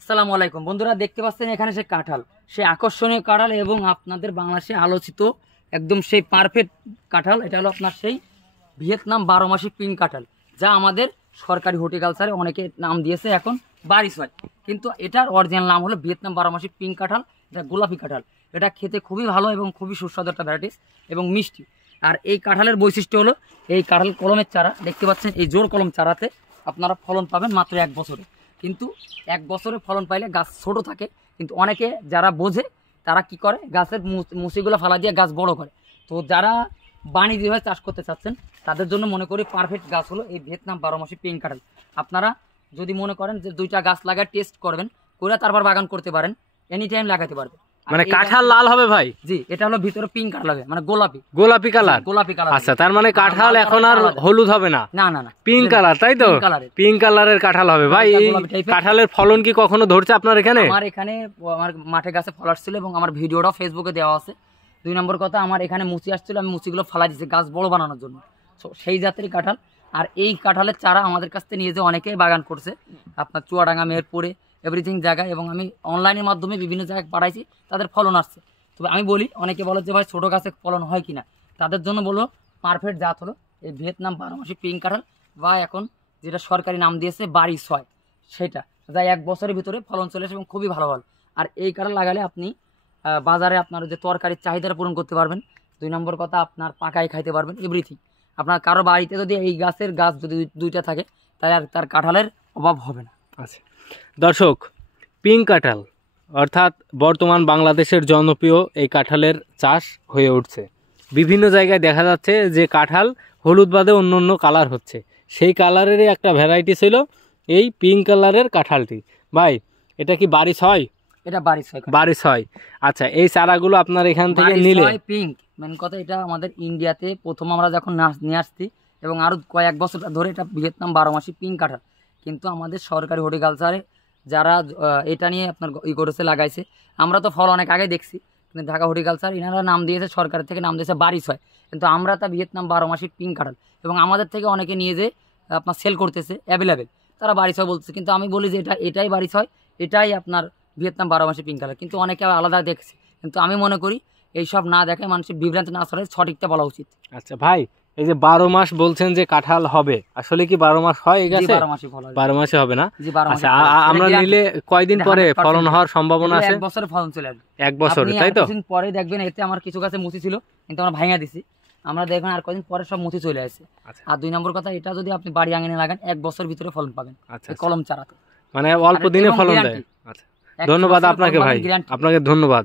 আসসালামু আলাইকুম বন্ধুরা, দেখতে পাচ্ছেন এখানে সে কাঁঠাল, সে আকর্ষণীয় কাঁঠাল এবং আপনাদের বাংলাদেশে আলোচিত একদম সেই পারফেক্ট কাঁঠাল। এটা হলো আপনার সেই ভিয়েতনাম 12 মাসি পিঙ্ক কাঁঠাল, যা আমাদের সরকারি হর্টিকালচারে অনেকে নাম দিয়েছে এখন বারিশ হয়, কিন্তু এটার অরিজিনাল নাম হলো ভিয়েতনাম 12 মাসি পিঙ্ক কাঁঠাল। এটা গোলাপি কাঁঠাল। এটা খেতে খুবই ভালো এবং খুবই সুস্বাদু একটা ভ্যারাইটিস এবং মিষ্টি। আর এই কাঁঠালের বৈশিষ্ট্য হলো এই কাঁঠাল কলমের চারা, দেখতে পাচ্ছেন এই জোর কলম চারাতে আপনারা ফলন পাবেন মাত্র 1 বছরে। কিন্তু 1 বছরে ফলন পাইলে গাছ ছোট থাকে, কিন্তু অনেকে যারা বোঝে তারা কি করে গাছের মুসিগুলো ফালা দিয়ে গাছ বড় করে। তো যারা বাণিজ্যিকভাবে চাষ করতে চাচ্ছেন তাদের জন্য মনে করি পারফেক্ট গাছ হলো এই ভিয়েতনাম 12 মাসি পিঙ্ক কাঁঠাল। আপনারা যদি মনে করেন যে 2টা গাছ লাগায় টেস্ট করবেন, করে তারপর বাগান করতে পারেন, এনি টাইম লাগাতে পারবেন। মানে কাঁঠাল লাল হবে ভাই? জি, এটা হলো ভিতরে পিঙ্ক কালার হবে, মানে গোলাপি কালার। গোলাপি কালার। আচ্ছা, তার মানে কাঁঠাল এখন আর হলুদ হবে না? না না না, পিঙ্ক কালার, তাই তো? পিঙ্ক কালারের কাঁঠাল হবে ভাই। এই কাঁঠালের ফলন কি কখনো ধরছে আপনার এখানে? আমার এখানে আমার মাঠে গাছে ফল আসছিল এবং আমার ভিডিওটাও ফেসবুকে দেওয়া আছে। 2 নম্বর কথা, আমার এখানে মুচি আসছিল, আমি মুচিগুলো ফালা দিয়েছি গাছ বড় বানানোর জন্য। সেই জাতেরই কাঁঠাল। আর এই কাঁঠালের চারা আমাদের কাছ থেকে নিয়ে যে অনেকেই বাগান করছে, আপনার চুয়াডাঙ্গা, মেহেরপুরে, এভরিথিং জায়গায়, এবং আমি অনলাইনের মাধ্যমে বিভিন্ন জায়গায় পাঠাইছি, তাদের ফলন আসছে। তবে আমি বলি, অনেকে বলে যে ভাই ছোটো গাছে ফলন হয় কিনা, তাদের জন্য বলবো পারফেক্ট জাত হলো এই ভিয়েতনাম 12 মাসি পিঙ্ক কাঁঠাল, বা এখন যেটা সরকারি নাম দিয়েছে বারিশ হয়, সেটা যা 1 বছরের ভিতরে ফলন চলে আসে এবং খুবই ভালো ভালো। আর এই কাঁঠাল লাগালে আপনি বাজারে আপনার যে তরকারির চাহিদাটা পূরণ করতে পারবেন। 2 নম্বর কথা, আপনার পাকাই খাইতে পারবেন, এভরিথিং। আপনার কারো বাড়িতে যদি এই গাছের গাছ যদি 2টা থাকে, তাহলে আর তার কাঁঠালের অভাব হবে না। আচ্ছা দর্শক, পিঙ্ক কাঁঠাল অর্থাৎ বর্তমান বাংলাদেশের জনপ্রিয় এই কাঁঠালের চাষ হয়ে উঠছে। বিভিন্ন জায়গায় দেখা যাচ্ছে যে কাঁঠাল হলুদ বাদে অন্য অন্য কালার হচ্ছে, সেই কালারেরই একটা ভ্যারাইটি ছিল এই পিঙ্ক কালারের কাঁঠালটি। ভাই, এটা কি বারিশ হয়? এটা বারিশ হয়, বারিশ হয়। আচ্ছা, এই চারাগুলো আপনার এখান থেকে নিলে পিঙ্ক, মেন কথা এটা আমাদের ইন্ডিয়াতে প্রথম আমরা যখন নিয়ে আসছি, এবং আরও কয়েক বছর ধরে এটা ভিয়েতনাম 12 মাসি পিঙ্ক কাঁঠাল। কিন্তু আমাদের সরকারি হর্টিকালচারে যারা এটা নিয়ে আপনার করেছে, লাগাইছে, আমরা তো ফল অনেক আগে দেখছি, কিন্তু ঢাকা হর্টিকালচার এনারা নাম দিয়েছে, সরকার থেকে নাম দিয়েছে বারিশ হয়, কিন্তু আমরা তা ভিয়েতনাম 12 মাসি পিঙ্ক কাঁঠাল। এবং আমাদের থেকে অনেকে নিয়ে যে আপনার সেল করতেছে অ্যাভেলেবেল, তারা বারিশ হয় বলতেছে, কিন্তু আমি বলি যে এটাই বারিশ হয়, এটাই আপনার ভিয়েতনাম 12 মাসি পিঙ্ক কালার। কিন্তু অনেকে আলাদা দেখছে, কিন্তু আমি মনে করি এইসব না দেখে মানুষের বিভ্রান্তি না ছড়ায়, সঠিকটা বলা উচিত। আচ্ছা ভাই, এই যে 12 মাস বলছেন যে কাঁঠাল হবে, আসলে কি 12 মাস হয়? 12 মাসে ফল হবে। 12 মাসে হবে না? আচ্ছা, আমরা নিলে কয়দিন পরে ফলন হওয়ার সম্ভাবনা আছে? 1 বছরে ফলন চলে আসবে। 1 বছর, তাই তো? কিছুদিন পরে দেখবেন, এতে আমার কিছু গাছে মুচি ছিল, কিন্তু আমরা ভাঙা দিছি, আমরা দেখবেন আর কয়েকদিন পরে সব মুচি চলে আসছে। আর 2 নম্বর কথা, এটা যদি আপনি বাড়ি আঙিনে লাগান 1 বছর ভিতরে ফলন পাবেন। আচ্ছা, কলম চারাতে, মানে অল্প দিনে ফলন দেয়। আচ্ছা, ধন্যবাদ আপনাকে ভাই, আপনাকে ধন্যবাদ।